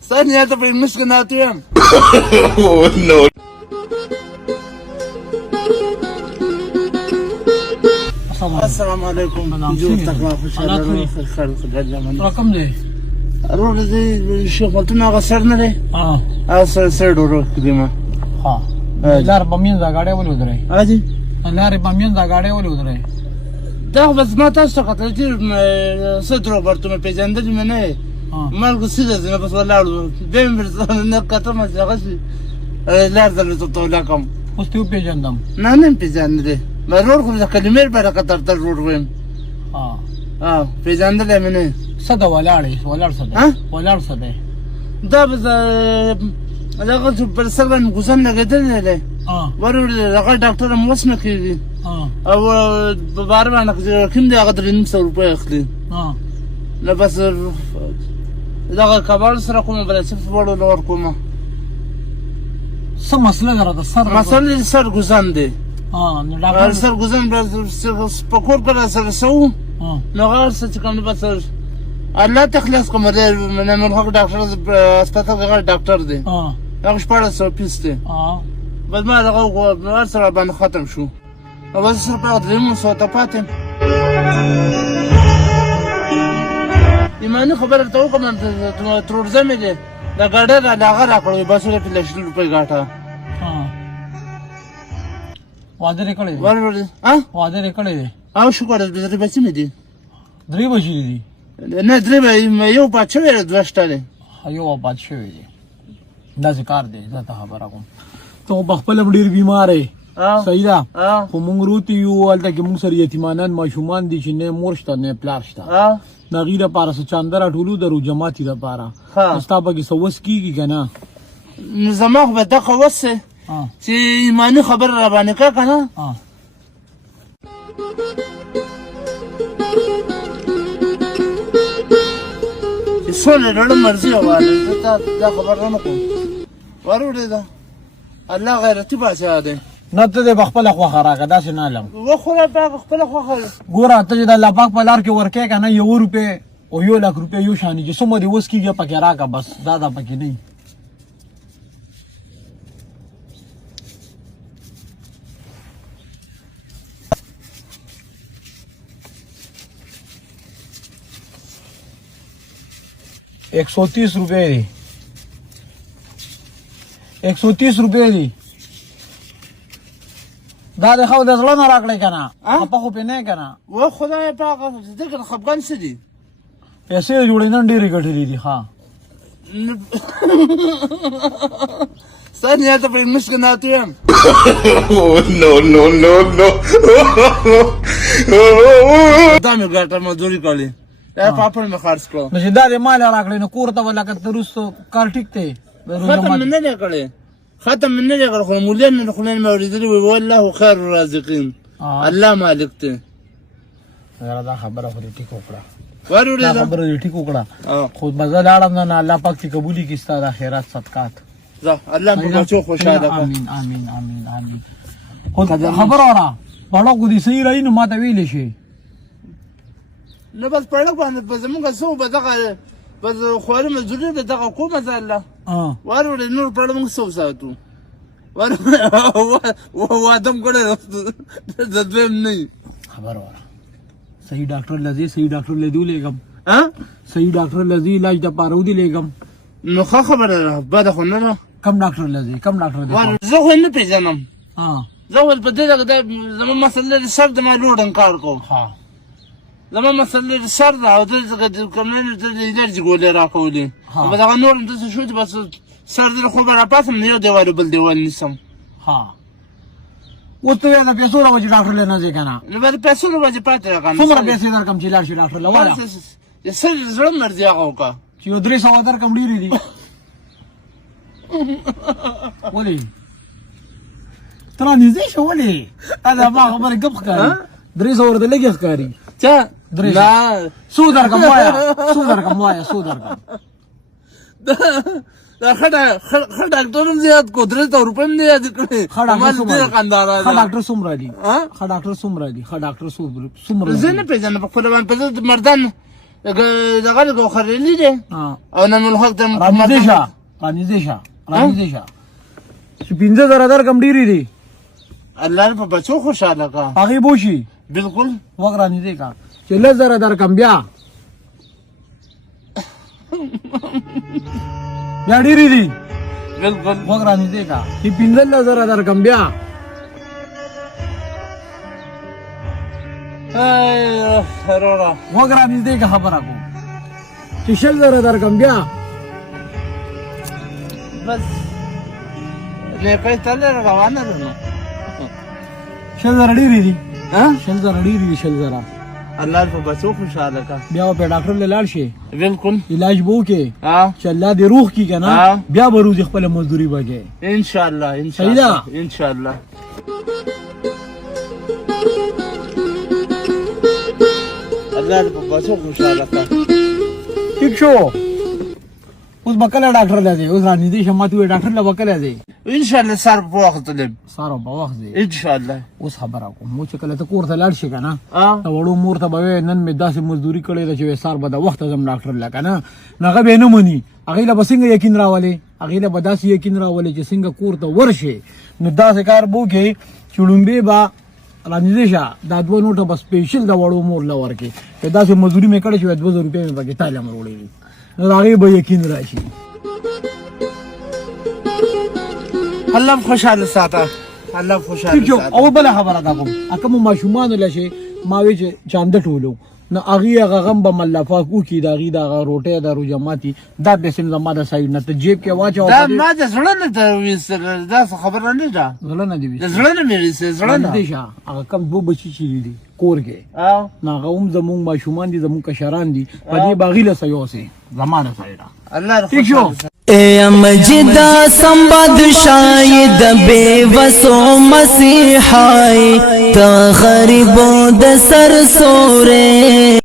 Sen niye de bilmiş ki ne atıyorum? No. السلام عليكم. نجوم تقافش رقم دي روح دي شو قلتنا غسرنا ليه؟ اه سر روح كلمة. ها لار بمين دا غاډي ولې ودرې عادي. لار بمين دا غاډي ولې ودرې دا بس ما تاسو قتل چې صدر ورته په پیژندل مې نه مالګ سیده نه بس ولاړو دیم نه کته ما ځغسي لار دلته تولا کوم اوس ته پیژندم نه پیژندل مرور خو د کلمې برکت تر روډ ویم پیژندل مې نه صدا ولاړ صدا ولاړ صدا دا بس هغه چې پر سر باندې غوسن لګیدل نه ورور هغه ډاکټر هم وسنه کوي او بار باندې کوم دی هغه 300 روپۍ اخلي نه بس دا کابل سره کوم بل څه وړو نور کوم څه مسله درته مسله سر غوسن دی نو ډاکټر سر غوسن په کور پر سره سو نو هغه څه کوم بس الله تخلص کوم نه من هغه ډاکټر هسپتال هغه ډاکټر دی هغه 1400 پیس دی بس ما هغه سره باندې ختم شو او بس سره په درېمو سو ته پاتم ایماني خبره ته وکم ترورځه مې دی دا ګاډه دا هغه راکړو بس له 5 روپۍ ګاټه واده کړی ورور واده کړی او شو کړل به درې بچی مې دي 3 بجې دي نه درې یو پاتې وره دوشتاله یو پاتې شوی دی دا ذکر دی زه ته خبره کوم ته بخپل ډیر بیمار یې صحیح ده خو مونږ روتی یو ولته کې مونږ سره یتیمانان ماشومان دي چې نه مور شته نه پلار شته دا غیره پاره څه چاندره ټولو درو جماعتي ده پاره استابه کې سوس کیږي کنه زما خو به دغه وسه چې ایماني خبر را باندې کا کنه چې څونه ډېر مرزي واله دا خبر نه کوم ورور ده الله غیرتی بچا ده نه ته بخپل خو خراګه دا څه نه علم و خو په خپل خو ګوره ته د الله پاک په لار کې ورکه کنه 1 روپے او 1 لک روپے یو شانی چې سمو دی وس کیږي پکې راکا بس دا پکې نه $130 دی 130 روپے دی دا د خو د زړه نه راکړی کنه په خو په نه کنه و خدای پاک ذکر خفغان سدي پیسې جوړې نن ډېرې ګټلې دي ها ثانيه ته په مشکناتیم No. دا مې ګټه مزدوري کړې دا پاپړ مې خرڅ کړو نو چې دا د مال راکړی نو کور ته ولاکه تروسو کار ټیک ته ختم نه دی کړی ختم من نه غره خو مولین نه خلین موریدلی وی والله خیر الرازقین الله مالک ته دا خبره خو دې ټیک وکړه ورور دا خبره دې ټیک وکړه خو مزه لاړم نه الله پاک دې قبولي کی ستاره خیرات صدقات زه الله په بچو خوشاله امين خو خبر اورا بڑو کو دې صحیح راي نو ماته ویلې شي نه بس پړک باندې بس موږ سو به دغه بس خواري مزدوري به دغه کومه ځه الله ورور نور پړ موږ سو ساتو وادم کړه زدم نه خبر اورا صحیح ډاکټر لذي صحیح ډاکټر لدی لګم صحیح ډاکټر لذي علاج د پاره ودی لګم نو خبره بعد خو نه کم ډاکټر لذي کم ډاکټر دی زه خو نه پیژنم زه ول په دې دغه زما مسله سر د ما لوړن کار کوم زما مسله سر دا او دغه کومنه د انرژي ګولې راکولې په دغه نور د شو بس سر د خو برا پاسم نه یو دیوال بل دیوال نسم وته نه پیسو راوځي ډاکټر لنه ځي کنه نو بل پیسو راوځي پاتې راکم څومره پیسې درکم چې لاړ شي ډاکټر لواله سر زړه مرزي هغه کا چې 300 درکم ډیری دي ولې ترا نږدې شو ولې دا ما خبره ګپ ښکاري 300 ورته لګي ښکاري چا لا سو درکم وایا سو درکم دا خړه ډاکټر زیات کو 300 روپے نه یاد کړې مال دې قندارا ډاکټر سومرا دي ډاکټر سومرا زه نه پیژنم په خپل باندې مردان دغه له خرلی دی او نه ملحق د رانیزه شه چې 15,000 درکم ډیری دي الله په بچو خوشاله کا هغه بوشي بالکل وګ رانیزه کا چې 10,000 درکم بیا ډیری دي بالکل وګ رانیزه کا چې 15,000 درکم بیا رورا وګ رانیزه کا خبره کو چې 10,000 درکم بیا بس نه پیسې روانه ده نو 10,000 ډیری دي ها 10,000 ډیری دي 10,000 الله په بچو خوشاله کا بیا په ډاکټر لاړ شي بالکل علاج بو کې چې الله دې روح کی کنه بیا به روز خپل مزدوري وکړي ان شاء الله ان شاء الله ان شاء الله الله په بچو خوشاله کا ٹھیک شو اوس بکله ډاکټر لږه اوس رانی دي شماتو ډاکټر لا بکله دی ان شاء الله سر په وخت لم سارو په وخت دی ان شاء الله اوس خبره کوم مو چې کله ته کور ته لاړ شي کنه ته وړو مور ته به نن مې داسې مزدوري کړې ده چې سار به د وخت زم ډاکټر لا کنه هغه به نه مني هغه لا بسنګ یقین راولي هغه لا بداسي یقین راولي چې څنګه کور ته ورشي نو داسې کار بو کې چړومبه با رانیزه دا 2 نوټه بس سپیشل د وړو مور لا ورکه په داسې مزدوري مې کړې چې 200 روپیا مې پکې تاله مرولې نو هغه به یقین راشي الله خوشاله ساته الله خوشاله ساته او بل خبره دا کوم اکه مو ماشومان لشه ما وی چې چاند ټولو نو اغي غم به ملفا کو کی داغي دا روټه د روجماتي دا د سن زما د سایډ نه ته جیب کې واچو دا ما د زړه نه ته وېستل دا خبره نه ده زړه نه دی د زړه نه مې وېستل زړه نه دی شه هغه کم بو بچی چي دي کور کې نو هغه زمون ماشومان دي زمون کشران دي په دې باغیله سيوسه زمانه سایډ الله خوشاله اے مجدا سمباد شاید بے وسو مسیحائی تا غریبوں د سر سورے